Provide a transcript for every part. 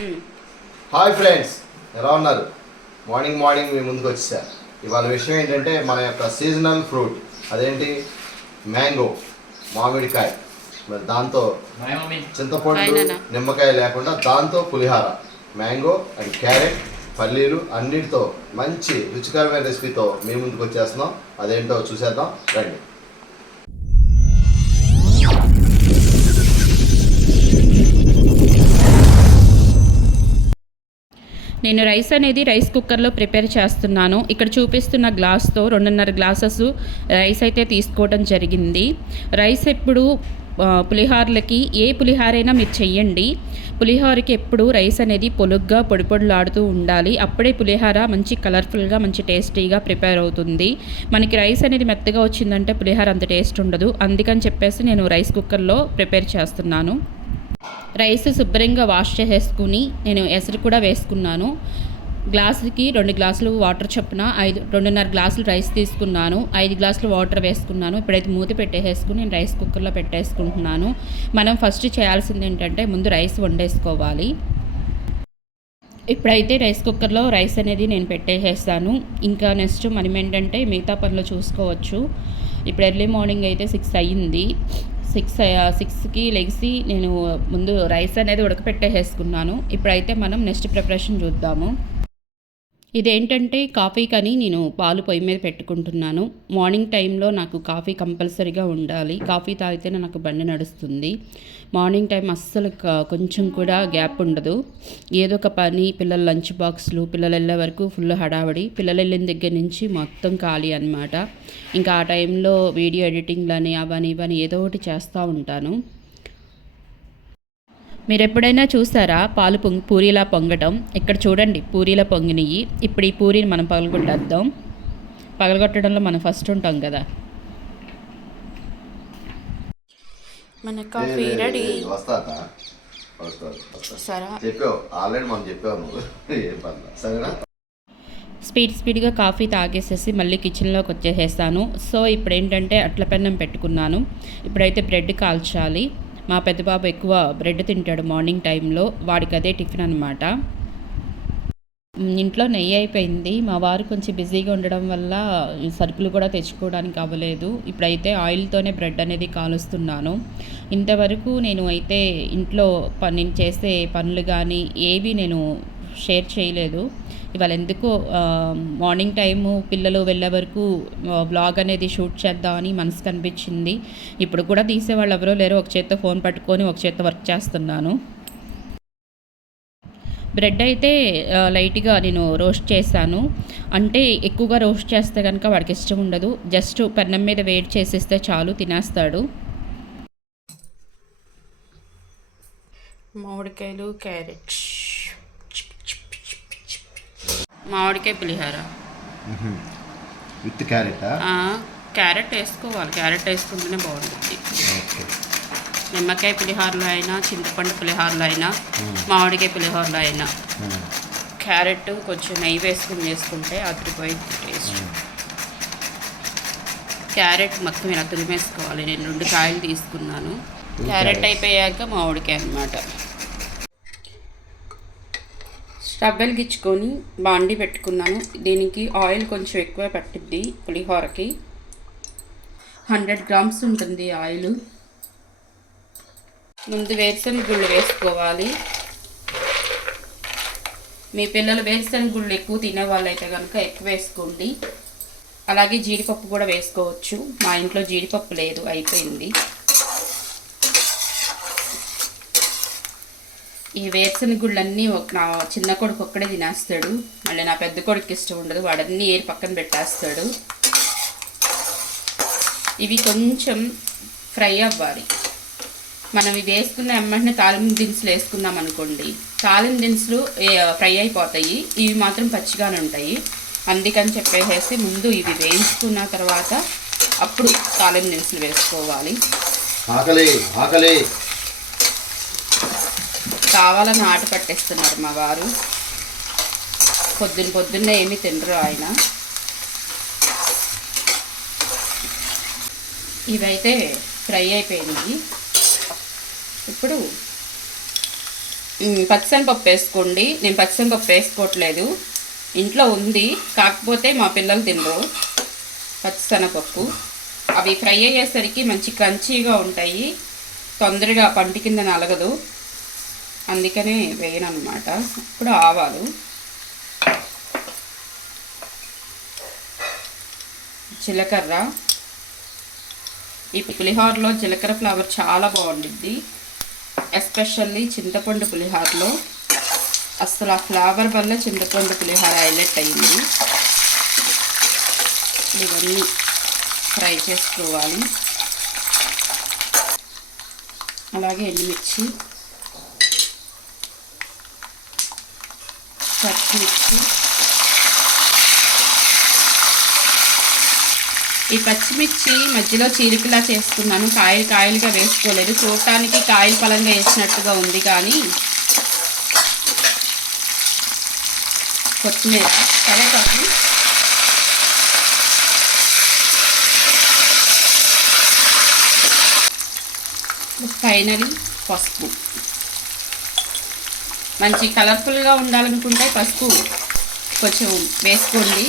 Hi friends, ఎలా ఉన్నారు? Morning మీ ముందుకు వచ్చేసా. ఇవాళ విషయం ఏంటంటే మన యొక్క సీజనల్ ఫ్రూట్, అదేంటి మ్యాంగో, మామిడికాయ. మరి దాంతో చింతపండు నిమ్మకాయ లేకుండా దాంతో పులిహార, మ్యాంగో అండ్ క్యారెట్, పల్లీలు అన్నిటితో మంచి రుచికరమైన రెసిపీతో మీ ముందుకు వచ్చేస్తున్నాం. అదేంటో చూసేద్దాం రండి. నేను రైస్ కుక్కర్లో ప్రిపేర్ చేస్తున్నాను. ఇక్కడ చూపిస్తున్న గ్లాస్తో 2.5 గ్లాసెస్ రైస్ అయితే తీసుకోవడం జరిగింది. రైస్ ఎప్పుడు పులిహోరలకి ఏ పులిహోరైనా మీరు చెయ్యండి. పులిహోరకి ఎప్పుడు రైస్ అనేది పొలుగ్గా పొడిలాడుతూ ఉండాలి. అప్పుడే పులిహోర మంచి కలర్ఫుల్గా మంచి టేస్టీగా ప్రిపేర్ అవుతుంది. మనకి రైస్ అనేది మెత్తగా వచ్చిందంటే పులిహోర అంత టేస్ట్ ఉండదు. అందుకని చెప్పేసి నేను రైస్ కుక్కర్లో ప్రిపేర్ చేస్తున్నాను. రైస్ శుభ్రంగా వాష్ చేసేసుకుని నేను ఎసరు కూడా వేసుకున్నాను. గ్లాసుకి 2 గ్లాసులు వాటర్ చొప్పున 2.5 గ్లాసులు రైస్ తీసుకున్నాను. 5 గ్లాసులు వాటర్ వేసుకున్నాను. ఇప్పుడైతే మూత పెట్టేసుకుని నేను రైస్ కుక్కర్లో పెట్టేసుకుంటున్నాను. మనం ఫస్ట్ చేయాల్సింది ఏంటంటే ముందు రైస్ వండేసుకోవాలి. ఇప్పుడైతే రైస్ కుక్కర్లో రైస్ అనేది నేను పెట్టేసేస్తాను. ఇంకా నెక్స్ట్ మనం ఏంటంటే మిగతా పనులు చూసుకోవచ్చు. ఇప్పుడు ఎర్లీ మార్నింగ్ అయితే 6 అయ్యింది. 6కి లెగిసి నేను ముందు రైస్ అనేది ఉడకపెట్టేసుకున్నాను. ఇప్పుడైతే మనం నెక్స్ట్ ప్రిపరేషన్ చూద్దాము. ఇదేంటంటే కాఫీ కానీ నేను పాలు పొయ్యి మీద పెట్టుకుంటున్నాను. మార్నింగ్ టైంలో నాకు కాఫీ కంపల్సరీగా ఉండాలి. కాఫీ తాగితేనే నాకు బండి నడుస్తుంది. మార్నింగ్ టైం అస్సలు కొంచెం కూడా గ్యాప్ ఉండదు. ఏదో ఒక పని, పిల్లల లంచ్ బాక్స్లు, పిల్లలు వెళ్ళే వరకు ఫుల్ హడావడి. పిల్లలు వెళ్ళిన దగ్గర నుంచి మొత్తం ఖాళీ అనమాట. ఇంకా ఆ టైంలో వీడియో ఎడిటింగ్లని అవని ఇవని ఏదో ఒకటి చేస్తూ ఉంటాను. మీరు ఎప్పుడైనా చూసారా పాలు పూరీలా పొంగటం? ఇక్కడ చూడండి, పూరీలా పొంగినవి. ఇప్పుడు ఈ పూరీని మనం పగలగొట్టేద్దాం. పగలగొట్టడంలో మనం ఫస్ట్ ఉంటాం కదా. మన కాఫీ రెడీ. స్పీడ్గా కాఫీ తాగేసేసి మళ్ళీ కిచెన్లోకి వచ్చేసేసాను. సో ఇప్పుడు ఏంటంటే అట్ల పెన్నం పెట్టుకున్నాను. ఇప్పుడైతే బ్రెడ్ కాల్చాలి. మా పెద్ద బాబు ఎక్కువ బ్రెడ్ తింటాడు మార్నింగ్ టైంలో. వాడికి అదే టిఫిన్ అనమాట. ఇంట్లో నెయ్యి అయిపోయింది. మా వారు కొంచెం బిజీగా ఉండడం వల్ల సరుకులు కూడా తెచ్చుకోవడానికి అవ్వలేదు. ఇప్పుడైతే ఆయిల్తోనే బ్రెడ్ అనేది కాలుస్తున్నాను. ఇంతవరకు నేను అయితే ఇంట్లో నేను చేసే పనులు కానీ ఏవి నేను షేర్ చేయలేదు. ఇవాళ ఎందుకో మార్నింగ్ టైము పిల్లలు వెళ్ళే వరకు బ్లాగ్ అనేది షూట్ చేద్దామని మనసు కనిపించింది. ఇప్పుడు కూడా తీసేవాళ్ళు ఎవరో లేరు. ఒక చేత్తో ఫోన్ పట్టుకొని ఒక చేత్తో వర్క్ చేస్తున్నాను. బ్రెడ్ అయితే లైట్గా నేను రోస్ట్ చేశాను. అంటే ఎక్కువగా రోస్ట్ చేస్తే కనుక వాడికి ఇష్టం ఉండదు. జస్ట్ పెన్నం మీద వేడి చేసేస్తే చాలు, తినేస్తాడు. మామిడికాయలు, క్యారెట్, మామిడికాయ పులిహోర విత్ క్యారెట్. క్యారెట్ వేసుకోవాలి. క్యారెట్ వేసుకుంటేనే బాగుంటుంది. నిమ్మకాయ పులిహోరలో అయినా, చింతపండు పులిహోరలో అయినా, మామిడికాయ పులిహోరలో అయినా క్యారెట్ కొంచెం నెయ్యి వేసుకుని చేసుకుంటే అదిరిపోయింది టేస్ట్. క్యారెట్ మొత్తం ఇలా తురిమేసుకోవాలి. నేను 2 కాయలు తీసుకున్నాను. క్యారెట్ అయిపోయాక మామిడికాయ అన్నమాట. స్టవ్ వెలిగించుకొని బాండి పెట్టుకున్నాను. దీనికి ఆయిల్ కొంచెం ఎక్కువ పట్టిద్ది. పులిహోరకి 100 గ్రామ్స్ ఉంటుంది ఆయిల్. ముందు వేరుశనగ గుళ్ళు వేసుకోవాలి. మీ పిల్లలు వేరుశనగ గుళ్ళు ఎక్కువ తినే వాళ్ళైతే కనుక ఎక్కువ వేసుకోండి. అలాగే జీడిపప్పు కూడా వేసుకోవచ్చు. మా ఇంట్లో జీడిపప్పు లేదు, అయిపోయింది. ఈ వేరుశనగ గుళ్ళన్నీ నా చిన్న కొడుకు ఒక్కడే తినేస్తాడు. మళ్ళీ నా పెద్ద కొడుకు ఇష్టం ఉండదు. వాడన్నీ ఏరి పక్కన పెట్టేస్తాడు. ఇవి కొంచెం ఫ్రై అవ్వాలి. మనం ఇవి వేసుకున్న వెంటనే తాలింపు దినుసులు వేసుకున్నాం అనుకోండి, తాలింపు దినుసులు ఫ్రై అయిపోతాయి. ఇవి మాత్రం పచ్చిగానే ఉంటాయి. అందుకని చెప్పేసి ముందు ఇవి వేయించుకున్న తర్వాత అప్పుడు తాలింపు దినుసులు వేసుకోవాలి. కావాలని ఆట పట్టేస్తున్నారు మా వారు. పొద్దున్నే ఏమీ తినరు ఆయన. ఇవైతే ఫ్రై అయిపోయింది. ఇప్పుడు పచ్చిశనగపప్పు వేసుకోండి. నేను పచ్చిశనగపప్పు వేసుకోవట్లేదు, ఇంట్లో ఉంది, కాకపోతే మా పిల్లలు తినరు పచ్చిశనగపప్పు. అవి ఫ్రై అయ్యేసరికి మంచి క్రంచీగా ఉంటాయి, తొందరగా పంటి కింద నలగదు, అందుకనే వేయను అనమాట. ఇప్పుడు ఆవాలు, జీలకర్ర. ఈ పులిహోరలో జీలకర్ర ఫ్లేవర్ చాలా బాగుండిద్ది, ఎస్పెషల్లీ చింతపండు పులిహోరలో. అసలు ఆ ఫ్లేవర్ వల్ల చింతపండు పులిహోర హైలైట్ అయ్యింది. ఇవన్నీ ఫ్రై చేసుకోవాలి. అలాగే ఎండుమిర్చి, పచ్చిమిర్చి. ఈ పచ్చిమిర్చి మధ్యలో చీలికలా చేసుకున్నాను, కాయలు కాయలుగా వేసుకోలేదు, చూడటానికి కాయలు పలంగా వేసినట్టుగా ఉంది. కానీ కొత్తిమీర కరేపాకు, ఫైనలీ పసుపు. మంచి కలర్ఫుల్గా ఉండాలనుకుంటే పసుపు కొంచెం వేసుకోండి,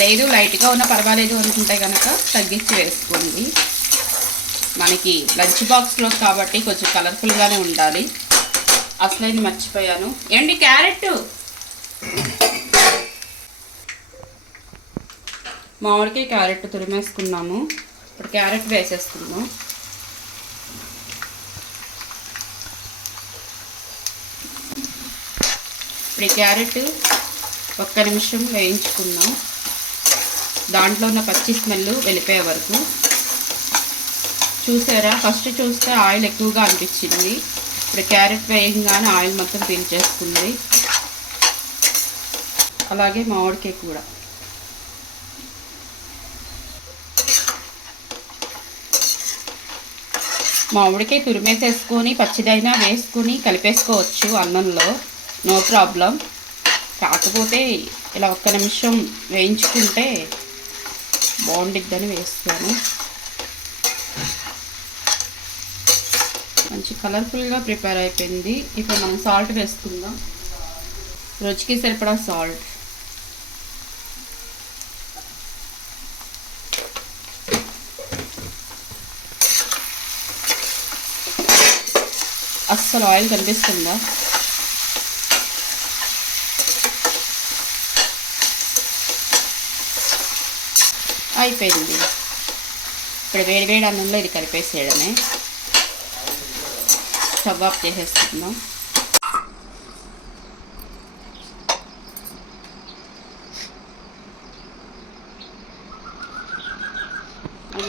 లేదు లైట్గా ఉన్నా పర్వాలేదు అనుకుంటే కనుక తగ్గించి వేసుకోండి. మనకి లంచ్ బాక్స్లో కాబట్టి కొంచెం కలర్ఫుల్గానే ఉండాలి. అసలు మర్చిపోయాను, ఏంటి క్యారెట్, మామిడికాయ క్యారెట్ తురిమేసుకున్నాము. ఇప్పుడు క్యారెట్ వేసేసుకుందాం. ఇప్పుడు ఈ క్యారెట్ ఒక్క నిమిషం వేయించుకుందాం, దాంట్లో ఉన్న పచ్చి స్మెల్ వెళ్ళిపోయే వరకు. చూసారా, ఫస్ట్ చూస్తే ఆయిల్ ఎక్కువగా అనిపించింది, ఇప్పుడు క్యారెట్ వేయంగానే ఆయిల్ మొత్తం పీల్చేస్తుంది. అలాగే మామిడికాయ కూడా. మామిడికాయ తురిమేసేసుకొని పచ్చిదైనా వేసుకొని కలిపేసుకోవచ్చు అన్నంలో, నో ప్రాబ్లం. కాకపోతే ఇలా ఒక్క నిమిషం వేయించుకుంటే బాగుండిద్దని వేస్తాను. మంచి కలర్ఫుల్గా ప్రిపేర్ అయిపోయింది. ఇప్పుడు మనం సాల్ట్ వేసుకుందాం, రుచికి సరిపడా సాల్ట్. అస్సలు ఆయిల్ కనిపిస్తుందా? అయిపోయింది. ఇప్పుడు వేడివేడి అన్నంలో ఇది కలిపేసేయడమే. స్టవ్ ఆఫ్ చేసేసుకుందాం.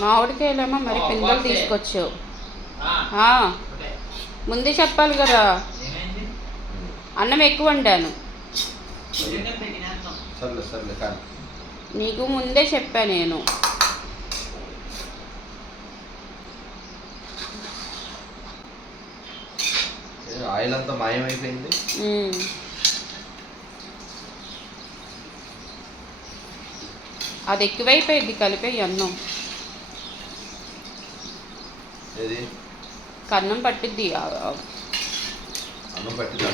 మామిడికాయలేమో మరి పిందెలు తీసుకొచ్చావు, ముందే చెప్పాలి కదా. అన్నం ఎక్కువ వండాను, నీకు ముందే చెప్పా నేను. ఆయిల్ అంతా మాయమైపోయింది. అది ఎక్కువైపోయింది, కలిపేయి అన్నం. ఏది కన్నం పట్టిద్ది, అన్నం పట్టింది.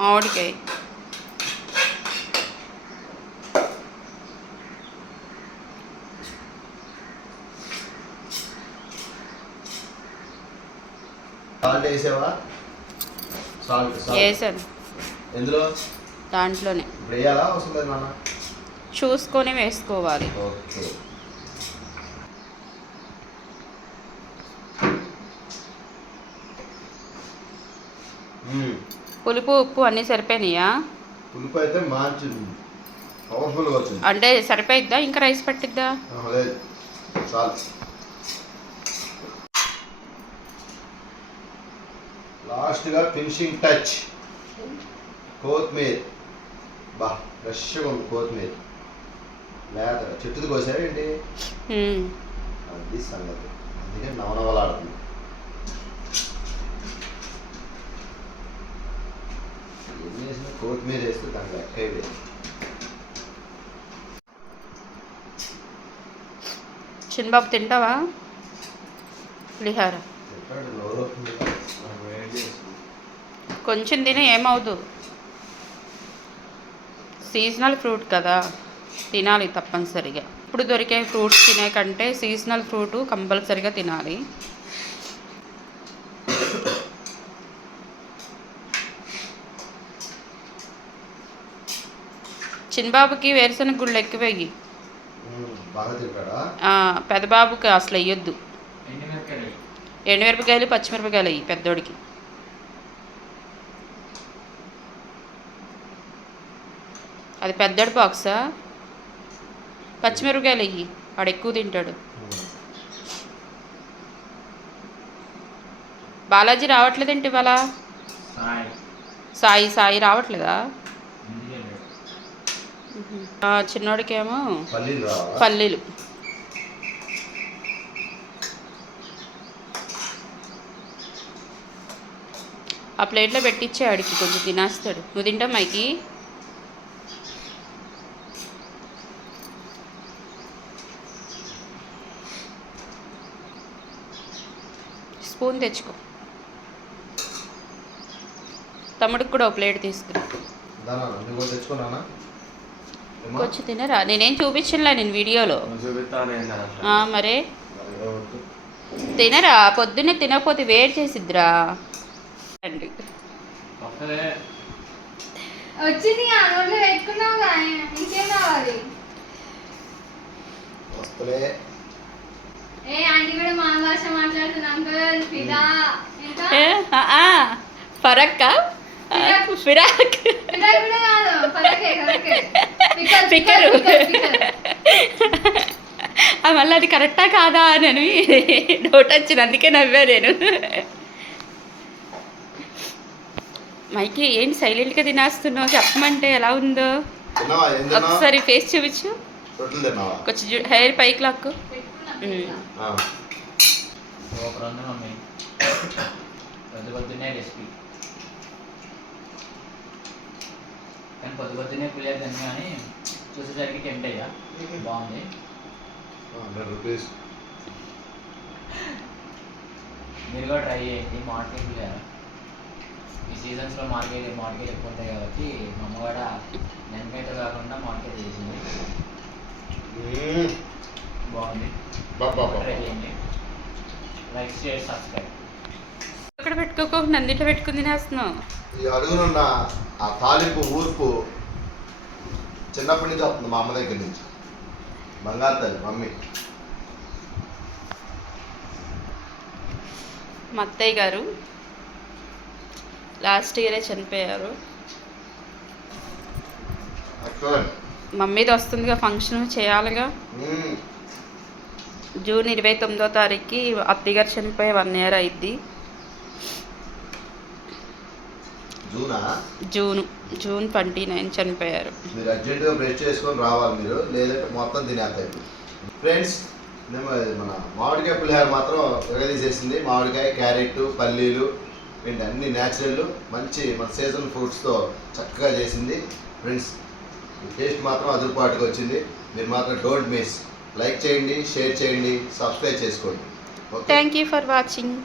మామిడికాయ సాల్ట్ వేసావా? సాల్ట్ వేసాను ఎందులో? దాంట్లోనే. ఇప్పుడు వేయాలా అవసరం లేదు నాన్న? చూసుకొని వేసుకోవాలి. ఓకే. పులుపు ఉప్పు అన్నీ సరిపోయినాయా? పులుపు అయితే మంచి పవర్ఫుల్గా వచ్చింది. అంటే సరిపోయిద్దా, ఇంకా రైస్ పట్టిద్దా? లేదు, చాలు. లాస్ట్గా ఫినిషింగ్ టచ్ కొత్తిమీర. బా ఫ్రెష్గా ఉంది కొత్తిమీర, లేత చెట్టుది కోసారు ఏంటి? అది సంగతి, అందుకే నవనవలాడుతుంది. ఏం చేసిన కొత్తిమీర వేస్తే దానికి ఎక్కై లేదు. చిన్నబాబు తింటావా పులిహోర? చెప్పాడు, నోరు కొంచెం తిని ఏమవుదు, సీజనల్ ఫ్రూట్ కదా, తినాలి తప్పనిసరిగా. ఇప్పుడు దొరికే ఫ్రూట్స్ తినే కంటే సీజనల్ ఫ్రూట్ కంపల్సరిగా తినాలి. చిన్నబాబుకి వేరుశనగ గుళ్ళు ఎక్కువ వెయ్యి, బాగా తింటాడా? పెద్దబాబుకి అసలు వేయొద్దు. ఎండుమిరపకాయలు పచ్చిమిరపకాయలు వెయ్యి పెద్దోడికి. అది పెద్దోడి బాక్సా? పచ్చిమిరపకాయలు వెయ్యి, వాడు ఎక్కువ తింటాడు. బాలాజీ రావట్లేదేంటి ఇవాళ? సాయి రావట్లేదా? చిన్నోడికేమో పల్లీలు. ఆ ప్లేట్లో పెట్టించే ఆడికి కొంచెం తినేస్తాడు. నువ్వు తింటావు మైకి? స్పూన్ తెచ్చుకో. తమ్ముడికి కూడా ఒక ప్లేట్ తీసుకురా. కొంచెం తినరా? నేనేం చూపించలే నేను వీడియోలో. మరే తినరా? పొద్దున్నే తినకపోతే వేడి చేసిద్దిరా. అండి వచ్చింది పెట్టుకున్నావు ఇంకేం కావాలి? ఆంటీ కూడా మా భాష మాట్లాడుతున్నాం కదా. ఫిదా ఫరక్క ఫిరాక్ పిక్కరు. మళ్ళీ అది కరెక్టా కాదా అని డౌట్ వచ్చింది, అందుకే నవ్వా నేను. మైకి ఏంటి సైలెంట్గా తినేస్తున్నావు? చెప్పమంటే ఎలా ఉందో ఒకసారి ఫేస్ చూపించు. కొంచెం హెయిర్ పైకి లాక్కు. పొద్దున్నే పులిహార తిన్నా కానీ చూసేసరికి టెంప్ట్ అయ్యా. బాగుంది. 100 రూపీస్. మీరు కూడా ట్రై చేయండి మార్కెట్ పులిహార. ఈ సీజన్స్లో మార్కెట్ ఎక్కువ ఉంటాయి కాబట్టి మా అమ్మ కూడా నెనకైతే కాకుండా మార్కెట్ చేసింది. బాగుంది. ట్రై చేయండి. Like share subscribe. ఇక్కడ పెట్టుకోకుండా నందిట్లో పెట్టుకుని తినేస్తున్నావు. ఈ అడుగునున్న ఆ తాలింపు ఊర్పు చిన్నప్పటి నుంచి వస్తుంది మా అమ్మ దగ్గర నుంచి. బంగారు తల్లి మమ్మీ. మా అత్తయ్య గారు లాస్ట్ ఇయరే చనిపోయారు. మమ్మీది వస్తుందిగా ఫంక్షన్ చేయాలిగా. జూన్ 29వ తారీఖుకి అత్తయ్య గారు చనిపోయి 1 year అయింది. జూన్ 29 చనిపోయారు. మీరు అర్జెంటుగా బ్రష్ చేసుకొని రావాలి మీరు, లేదంటే మొత్తం తినేస్తాయి. ఫ్రెండ్స్, మన మామిడికాయ పులిహార మాత్రం ఎగదీసేసింది. మామిడికాయ, క్యారెట్, పల్లీలు ఏంటి అన్ని న్యాచురల్ మంచి మన సీజనల్ ఫ్రూట్స్తో చక్కగా చేసింది. ఫ్రెండ్స్, టేస్ట్ మాత్రం అదురుపాటుగా వచ్చింది. మీరు మాత్రం డోంట్ మిస్. లైక్ చేయండి, షేర్ చేయండి, సబ్స్క్రైబ్ చేసుకోండి. Thank you for watching.